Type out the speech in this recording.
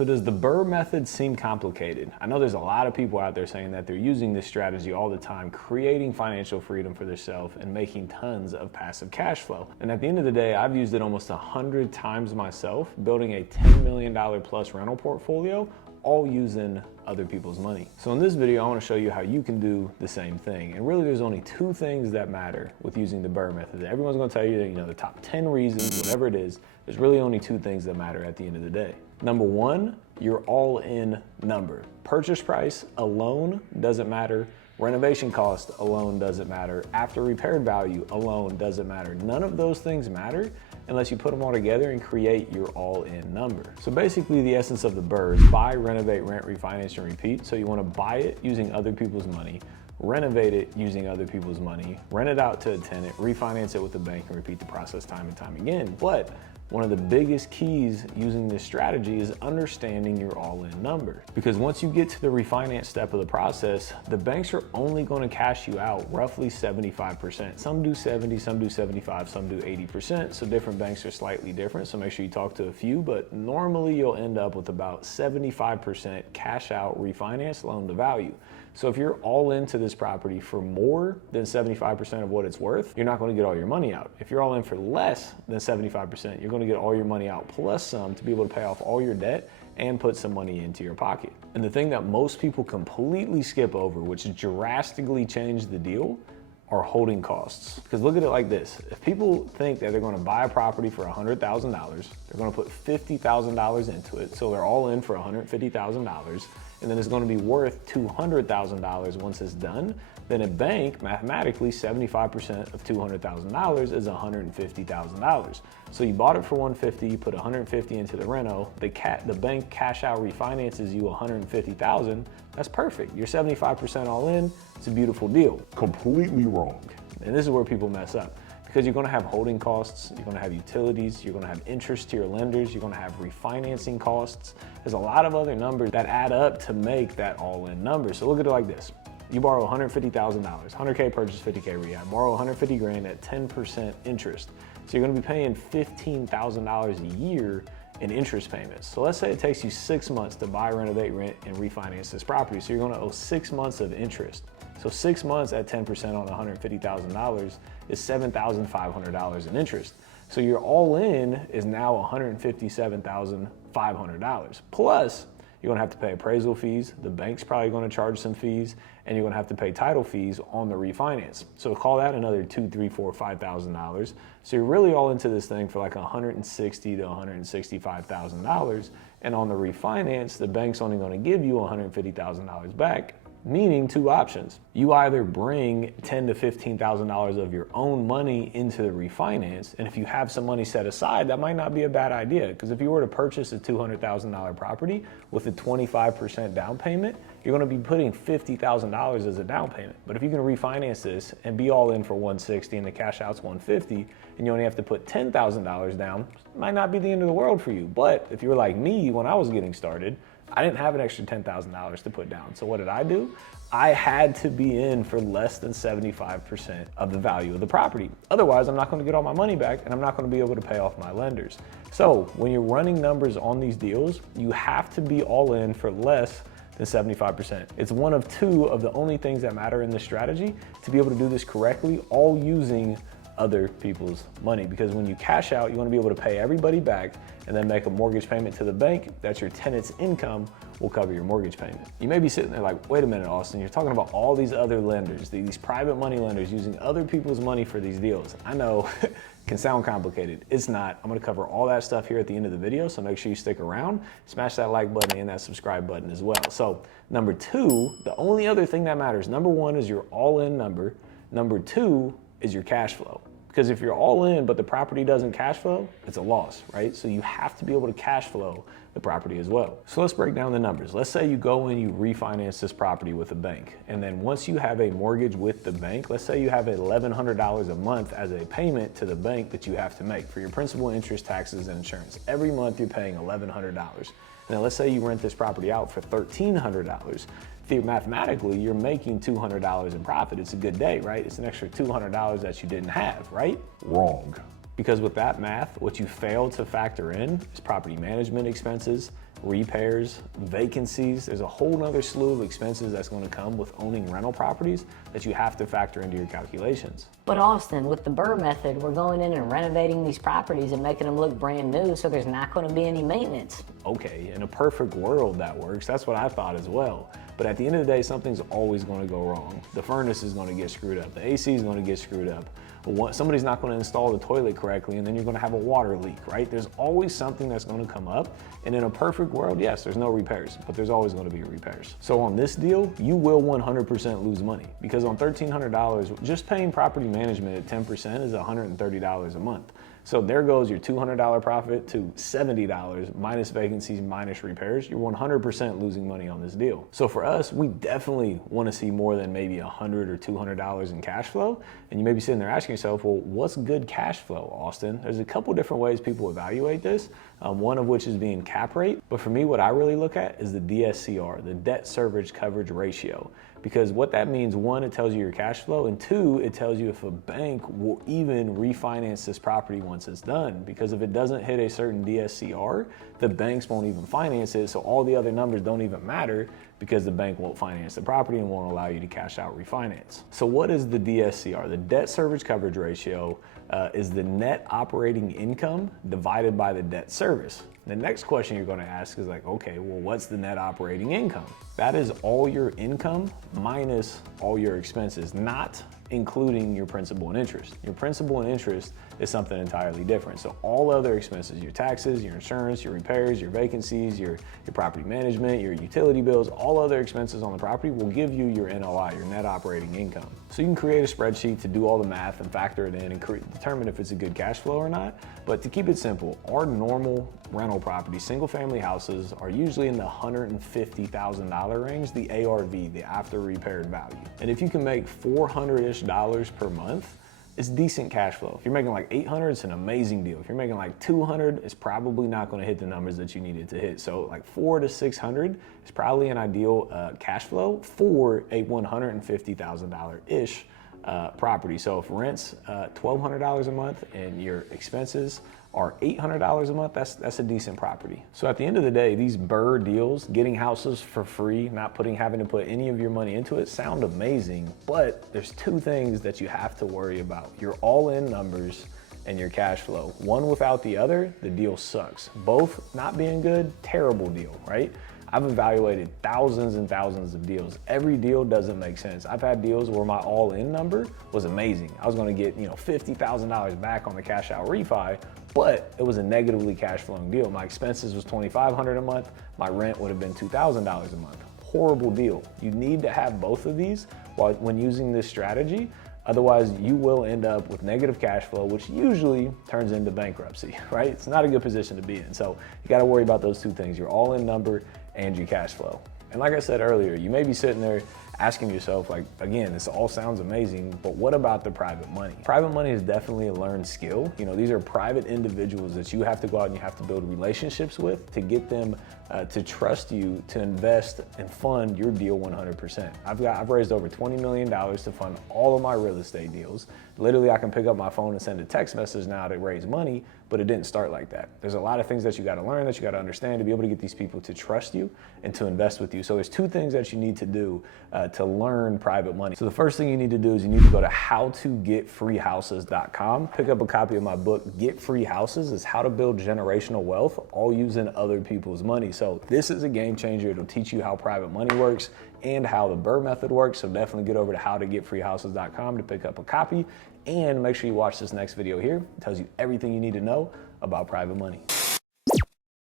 So does the BRRRR method seem complicated? I know there's a lot of people out there saying that they're using this strategy all the time, creating financial freedom for themselves and making tons of passive cash flow. And at the end of the day, I've used it almost 100 times myself, building a $10 million plus rental portfolio, all using other people's money. So in this video, I want to show you how you can do the same thing. And really there's only two things that matter with using the BRRRR method. Everyone's going to tell you, the top 10 reasons, whatever it is, there's really only two things that matter at the end of the day. Number one, your all-in number. Purchase price alone doesn't matter. Renovation cost alone doesn't matter. After repaired value alone doesn't matter. None of those things matter unless you put them all together and create your all-in number. So basically the essence of the BRRRR is buy, renovate, rent, refinance, and repeat. So you want to buy it using other people's money, renovate it using other people's money, rent it out to a tenant, refinance it with the bank, and repeat the process time and time again. But one of the biggest keys using this strategy is understanding your all-in number. Because once you get to the refinance step of the process, the banks are only going to cash you out roughly 75%. Some do 70, some do 75, some do 80%. So different banks are slightly different. So make sure you talk to a few, but normally you'll end up with about 75% cash out refinance loan to value. So if you're all into this property for more than 75% of what it's worth, you're not going to get all your money out. If you're all in for less than 75%, you're going to get all your money out plus some to be able to pay off all your debt and put some money into your pocket. And the thing that most people completely skip over, which drastically changed the deal, are holding costs. Because look at it like this. If people think that they're going to buy a property for $100,000, they're going to put $50,000 into it, so they're all in for $150,000, and then it's going to be worth $200,000 once it's done, then a bank, mathematically, 75% of $200,000 is $150,000. So you bought it for $150, you put $150 into the reno, the bank cash out refinances you $150,000. That's perfect. You're 75% all in. It's a beautiful deal. Completely wrong. And this is where people mess up. Because you're going to have holding costs, you're going to have utilities, you're going to have interest to your lenders, you're going to have refinancing costs. There's a lot of other numbers that add up to make that all-in number. So look at it like this. You borrow $150,000, 100K purchase, 50K rehab, borrow 150 grand at 10% interest. So you're going to be paying $15,000 a year in interest payments. So let's say it takes you 6 months to buy, renovate, rent, and refinance this property. So you're going to owe 6 months of interest. So 6 months at 10% on $150,000 is $7,500 in interest. So your all-in is now $157,500. Plus, you're gonna have to pay appraisal fees, the bank's probably gonna charge some fees, and you're gonna have to pay title fees on the refinance. So call that another $2,000, $3,000, $4,000, $5,000. So you're really all into this thing for like $160,000 to $165,000. And on the refinance, the bank's only gonna give you $150,000 back. Meaning two options. You either bring $10,000 to $15,000 of your own money into the refinance, and if you have some money set aside, that might not be a bad idea, because if you were to purchase a $200,000 property with a 25% down payment, you're going to be putting $50,000 as a down payment. But if you can refinance this and be all in for $160 and the cash out's $150, and you only have to put $10,000 down, it might not be the end of the world for you. But if you were like me when I was getting started, I didn't have an extra $10,000 to put down. So what did I do? I had to be in for less than 75% of the value of the property. Otherwise, I'm not going to get all my money back and I'm not going to be able to pay off my lenders. So when you're running numbers on these deals, you have to be all in for less than 75%. It's one of two of the only things that matter in this strategy to be able to do this correctly, all using other people's money. Because when you cash out, you want to be able to pay everybody back and then make a mortgage payment to the bank. That's your tenant's income will cover your mortgage payment. You may be sitting there like, wait a minute, Austin, you're talking about all these other lenders, these private money lenders using other people's money for these deals. I know it can sound complicated. It's not. I'm going to cover all that stuff here at the end of the video, so make sure you stick around, smash that like button and that subscribe button as well. So number two, the only other thing that matters, number one is your all-in number. Number two is your cash flow. Because if you're all in, but the property doesn't cash flow, it's a loss, right? So you have to be able to cash flow the property as well. So let's break down the numbers. Let's say you go and you refinance this property with a bank. And then once you have a mortgage with the bank, let's say you have $1,100 a month as a payment to the bank that you have to make for your principal, interest, taxes, and insurance. Every month you're paying $1,100. Now let's say you rent this property out for $1,300. Mathematically, you're making $200 in profit. It's a good day, right? It's an extra $200 that you didn't have, right? Wrong. Because with that math, what you fail to factor in is property management expenses, repairs, vacancies. There's a whole nother slew of expenses that's going to come with owning rental properties that you have to factor into your calculations. But Austin, with the BRRRR method, we're going in and renovating these properties and making them look brand new, so there's not going to be any maintenance. Okay, in a perfect world that works. That's what I thought as well. But at the end of the day, something's always going to go wrong. The furnace is going to get screwed up. The AC is going to get screwed up. Somebody's not going to install the toilet correctly, and then you're going to have a water leak, right? There's always something that's going to come up. And in a perfect world, yes, there's no repairs, but there's always going to be repairs. So on this deal, you will 100% lose money, because on $1,300, just paying property management at 10% is $130 a month. So there goes your $200 profit to $70 minus vacancies, minus repairs. You're 100% losing money on this deal. So for us, we definitely want to see more than maybe $100 or $200 in cash flow. And you may be sitting there asking yourself, well, what's good cash flow, Austin? There's a couple different ways people evaluate this, one of which is being cap rate. But for me, what I really look at is the DSCR, the debt service coverage ratio. Because what that means, one, it tells you your cash flow, and two, it tells you if a bank will even refinance this property once it's done. Because if it doesn't hit a certain DSCR, the banks won't even finance it, so all the other numbers don't even matter, because the bank won't finance the property and won't allow you to cash out refinance. So what is the DSCR? The debt service coverage ratio is the net operating income divided by the debt service. The next question you're going to ask is like, okay, well, what's the net operating income? That is all your income minus all your expenses, not including your principal and interest. Your principal and interest is something entirely different. So all other expenses, your taxes, your insurance, your repairs, your vacancies, your property management, your utility bills, all other expenses on the property will give you your NOI, your net operating income. So you can create a spreadsheet to do all the math and factor it in and determine if it's a good cash flow or not. But to keep it simple, our normal rental properties, single family houses, are usually in the $150,000 range, the ARV, the after repaired value. And if you can make $400-ish per month, it's decent cash flow. If you're making like 800, it's an amazing deal. If you're making like 200, it's probably not going to hit the numbers that you needed to hit. So like 400 to 600 is probably an ideal cash flow for a $150,000-ish property. So if rent's $1,200 a month and your expenses are $800 a month, that's a decent property. So at the end of the day, these BRRRR deals, getting houses for free, not having to put any of your money into it, sound amazing, but there's two things that you have to worry about: your all-in numbers and your cash flow. One without the other, the deal sucks. Both not being good, terrible deal, right? I've evaluated thousands and thousands of deals. Every deal doesn't make sense. I've had deals where my all-in number was amazing. I was gonna get $50,000 back on the cash out refi, but it was a negatively cash flowing deal. My expenses was $2,500 a month. My rent would have been $2,000 a month. Horrible deal. You need to have both of these when using this strategy. Otherwise, you will end up with negative cash flow, which usually turns into bankruptcy, right? It's not a good position to be in. So you got to worry about those two things: your all-in number and your cash flow. And like I said earlier, you may be sitting there asking yourself, like, again, this all sounds amazing, but what about the private money? Private money is definitely a learned skill. These are private individuals that you have to go out and you have to build relationships with to get them to trust you to invest and fund your deal 100%. I've raised over $20 million to fund all of my real estate deals. Literally, I can pick up my phone and send a text message now to raise money, but it didn't start like that. There's a lot of things that you got to learn, that you got to understand to be able to get these people to trust you and to invest with you. So there's two things that you need to do to learn private money. So the first thing you need to do is you need to go to howtogetfreehouses.com, pick up a copy of my book, Get Free Houses. It's how to build generational wealth, all using other people's money. So this is a game changer. It'll teach you how private money works and how the BRRRR method works. So definitely get over to howtogetfreehouses.com to pick up a copy, and make sure you watch this next video here. It tells you everything you need to know about private money.